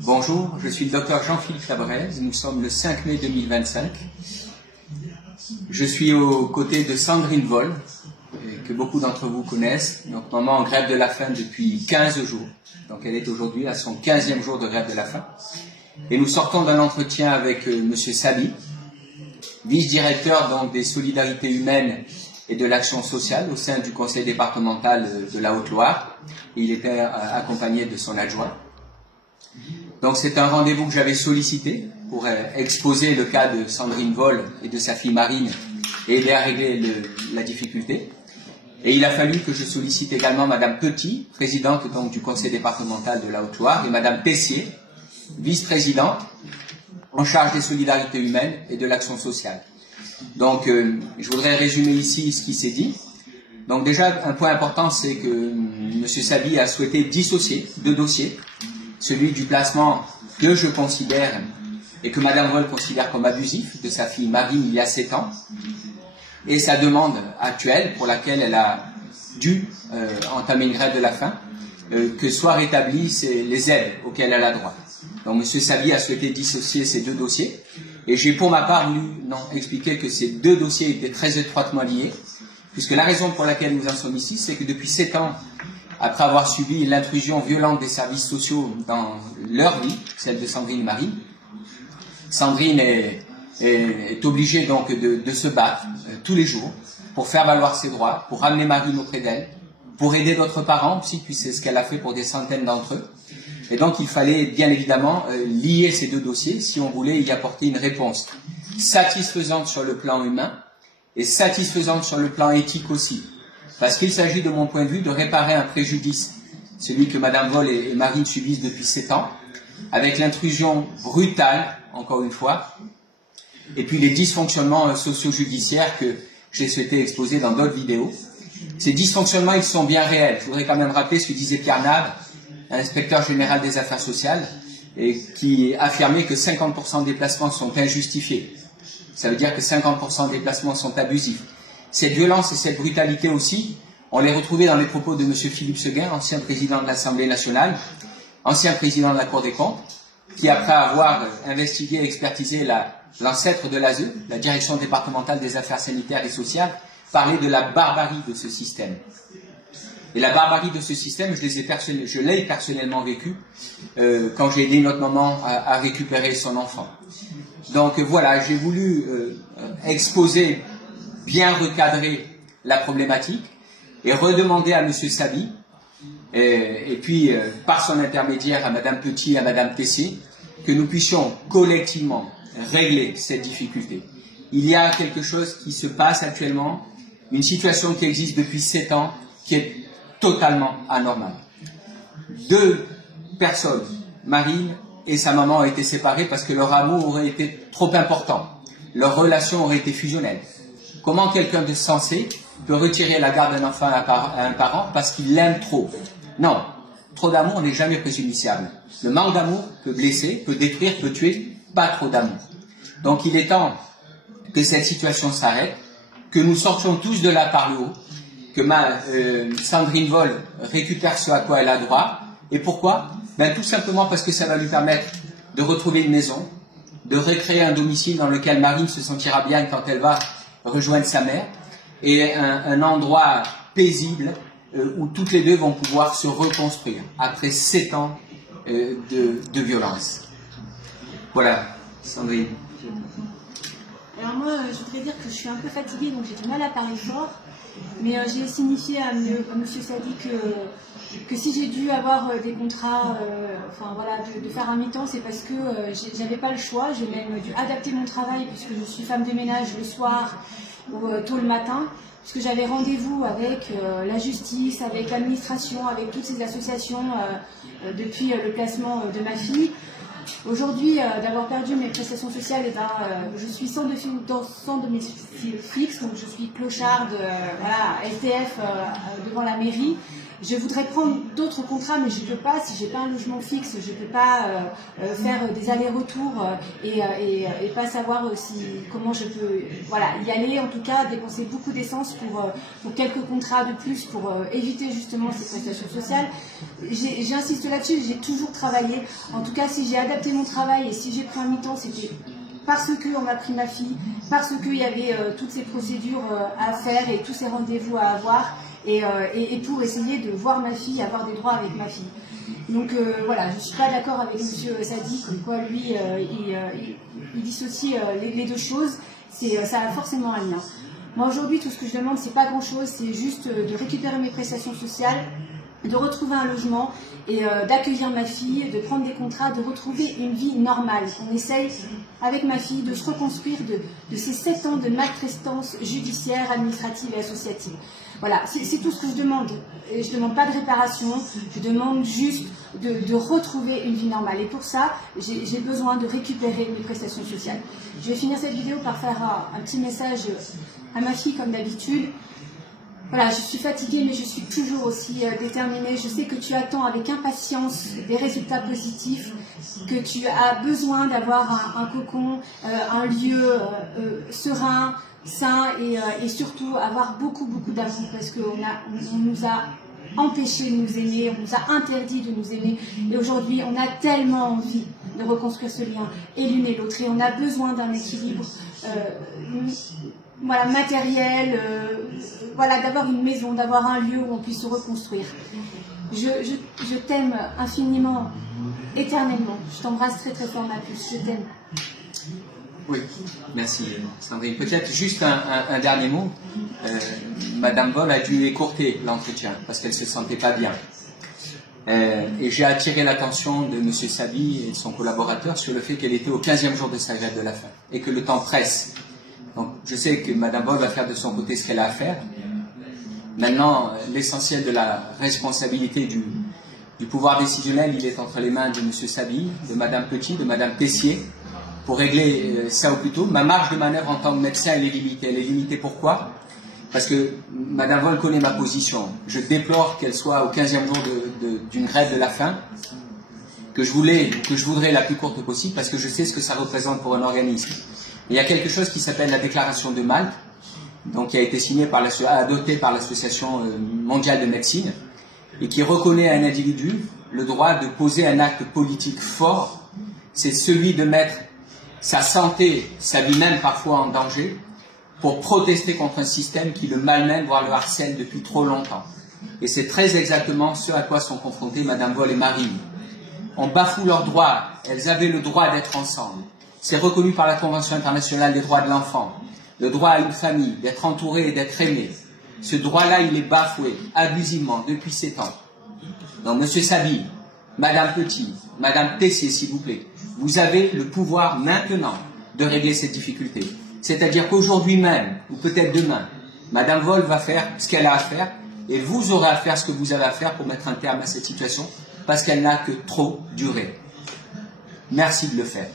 Bonjour, je suis le docteur Jean-Philippe Labrez, nous sommes le 5 mai 2025. Je suis aux côtés de Sandrine Voll, que beaucoup d'entre vous connaissent, donc maman en grève de la faim depuis 15 jours. Donc elle est aujourd'hui à son 15e jour de grève de la faim. Et nous sortons d'un entretien avec Monsieur Sabi, vice-directeur donc des solidarités humaines et de l'action sociale au sein du conseil départemental de la Haute-Loire. Il était accompagné de son adjoint. Donc c'est un rendez-vous que j'avais sollicité pour exposer le cas de Sandrine Voll et de sa fille Marine et aider à régler la difficulté. Et il a fallu que je sollicite également Madame Petit, présidente donc du conseil départemental de la Haute-Loire, et Madame Pessier, vice-présidente en charge des solidarités humaines et de l'action sociale. Donc je voudrais résumer ici ce qui s'est dit. Donc déjà un point important, c'est que M. Sabi a souhaité dissocier deux dossiers. Celui du placement que je considère et que Mme Voll considère comme abusif de sa fille Marine il y a 7 ans, et sa demande actuelle pour laquelle elle a dû entamer une grève de la faim, que soient rétablies les aides auxquelles elle a droit. Donc M. Sabi a souhaité dissocier ces deux dossiers, et j'ai pour ma part voulu expliquer que ces deux dossiers étaient très étroitement liés, puisque la raison pour laquelle nous en sommes ici, c'est que depuis 7 ans, après avoir subi l'intrusion violente des services sociaux dans leur vie, celle de Sandrine et Marine, Sandrine est obligée donc de se battre tous les jours pour faire valoir ses droits, pour ramener Marine auprès d'elle, pour aider d'autres parents aussi, puis c'est ce qu'elle a fait pour des centaines d'entre eux. Et donc il fallait bien évidemment lier ces deux dossiers si on voulait y apporter une réponse satisfaisante sur le plan humain et satisfaisante sur le plan éthique aussi. Parce qu'il s'agit, de mon point de vue, de réparer un préjudice, celui que Mme Voll et Marine subissent depuis 7 ans, avec l'intrusion brutale, encore une fois, et puis les dysfonctionnements socio-judiciaires que j'ai souhaité exposer dans d'autres vidéos. Ces dysfonctionnements, ils sont bien réels. Je voudrais quand même rappeler ce que disait Pierre Nave, inspecteur général des affaires sociales, et qui affirmait que 50% des placements sont injustifiés. Ça veut dire que 50% des placements sont abusifs. Cette violence et cette brutalité aussi, on les retrouvait dans les propos de M. Philippe Seguin, ancien président de l'Assemblée nationale, ancien président de la Cour des comptes, qui, après avoir investigué et expertisé l'ancêtre de l'ASE, la Direction départementale des affaires sanitaires et sociales, parlait de la barbarie de ce système. Et la barbarie de ce système, je l'ai personnellement vécu quand j'ai aidé notre maman à récupérer son enfant. Donc voilà, j'ai voulu exposer, bien recadrer la problématique et redemander à M. Sabi, et puis par son intermédiaire à Mme Petit et à Mme Pessier, que nous puissions collectivement régler cette difficulté. Il y a quelque chose qui se passe actuellement, une situation qui existe depuis 7 ans, qui est totalement anormale. 2 personnes, Marine et sa maman, ont été séparées parce que leur amour aurait été trop important. Leur relation aurait été fusionnelle. Comment quelqu'un de sensé peut retirer la garde d'un enfant à un parent parce qu'il l'aime trop? Non, trop d'amour n'est jamais préjudiciable. Le manque d'amour peut blesser, peut détruire, peut tuer, pas trop d'amour. Donc il est temps que cette situation s'arrête, que nous sortions tous de là par le haut, que Sandrine Voll récupère ce à quoi elle a droit. Et pourquoi? Tout simplement parce que ça va lui permettre de retrouver une maison, de recréer un domicile dans lequel Marine se sentira bien quand elle va rejoindre sa mère, et un endroit paisible où toutes les deux vont pouvoir se reconstruire après 7 ans de violence. Voilà, Sandrine. Alors moi, je voudrais dire que je suis un peu fatiguée, donc j'ai du mal à parler fort, mais j'ai signifié à M. Sabi que si j'ai dû avoir des contrats, de faire un mi-temps, c'est parce que j'avais pas le choix. J'ai même dû adapter mon travail puisque je suis femme de ménage le soir ou tôt le matin, puisque j'avais rendez-vous avec la justice, avec l'administration, avec toutes ces associations depuis le placement de ma fille. Aujourd'hui, d'avoir perdu mes prestations sociales, je suis sans domicile fixe, donc je suis clocharde, SDF devant la mairie. Je voudrais prendre d'autres contrats, mais je ne peux pas. Si j'ai pas un logement fixe, je ne peux pas faire des allers-retours et pas savoir comment je peux y aller. En tout cas, dépenser beaucoup d'essence pour quelques contrats de plus pour éviter justement ces prestations sociales. J'insiste là-dessus, j'ai toujours travaillé. En tout cas, si j'ai adapté mon travail et si j'ai pris un mi-temps, c'était parce qu'on m'a pris ma fille, parce qu'il y avait toutes ces procédures à faire et tous ces rendez-vous à avoir, et pour essayer de voir ma fille, avoir des droits avec ma fille. Donc voilà, je ne suis pas d'accord avec M. Sadi, comme quoi lui, il dissocie les deux choses, ça a forcément un lien. Moi aujourd'hui, tout ce que je demande, c'est pas grand-chose, c'est juste de récupérer mes prestations sociales, de retrouver un logement et d'accueillir ma fille, de prendre des contrats, de retrouver une vie normale. On essaye avec ma fille de se reconstruire de ces 7 ans de maltraitance judiciaire, administrative et associative. Voilà, c'est tout ce que je demande. Et je ne demande pas de réparation, je demande juste de retrouver une vie normale. Et pour ça, j'ai besoin de récupérer mes prestations sociales. Je vais finir cette vidéo par faire un petit message à ma fille comme d'habitude. Voilà, je suis fatiguée, mais je suis toujours aussi déterminée. Je sais que tu attends avec impatience des résultats positifs, que tu as besoin d'avoir un cocon, un lieu serein, sain et surtout avoir beaucoup d'amour parce qu'on nous a empêchés de nous aimer, on nous a interdit de nous aimer et aujourd'hui on a tellement envie de reconstruire ce lien et l'une et l'autre et on a besoin d'un équilibre matériel, d'avoir une maison, d'avoir un lieu où on puisse se reconstruire. Je t'aime infiniment, éternellement. Je t'embrasse très fort ma puce, je t'aime. Oui, merci Sandrine. Peut-être juste un dernier mot. Madame Vol a dû écourter l'entretien parce qu'elle ne se sentait pas bien. Et j'ai attiré l'attention de M. Sabi et de son collaborateur sur le fait qu'elle était au 15e jour de sa grève de la faim et que le temps presse. Donc je sais que Madame Vol va faire de son côté ce qu'elle a à faire. Maintenant, l'essentiel de la responsabilité du pouvoir décisionnel, il est entre les mains de M. Sabi, de Madame Petit, de Madame Tessier, pour régler ça au plus tôt. Ma marge de manœuvre en tant que médecin, elle est limitée. Elle est limitée pourquoi? Parce que Madame Vol connaît ma position. Je déplore qu'elle soit au 15e jour d'une grève de la faim, que je voudrais la plus courte possible, parce que je sais ce que ça représente pour un organisme. Il y a quelque chose qui s'appelle la déclaration de Malte, donc qui a été signée adoptée par l'Association mondiale de médecine, et qui reconnaît à un individu le droit de poser un acte politique fort, c'est celui de mettre sa santé, sa vie même parfois en danger, pour protester contre un système qui le malmène, voire le harcèle depuis trop longtemps. Et c'est très exactement ce à quoi sont confrontés Madame Vol et Marine. On bafoue leurs droits, elles avaient le droit d'être ensemble. C'est reconnu par la Convention internationale des droits de l'enfant, le droit à une famille, d'être entouré et d'être aimé. Ce droit-là, il est bafoué, abusivement, depuis 7 ans. Donc, Monsieur Sabi, Madame Petit, Madame Tessier, s'il vous plaît, vous avez le pouvoir maintenant de régler cette difficulté. C'est-à-dire qu'aujourd'hui même, ou peut-être demain, Madame Vol va faire ce qu'elle a à faire, et vous aurez à faire ce que vous avez à faire pour mettre un terme à cette situation, parce qu'elle n'a que trop duré. Merci de le faire.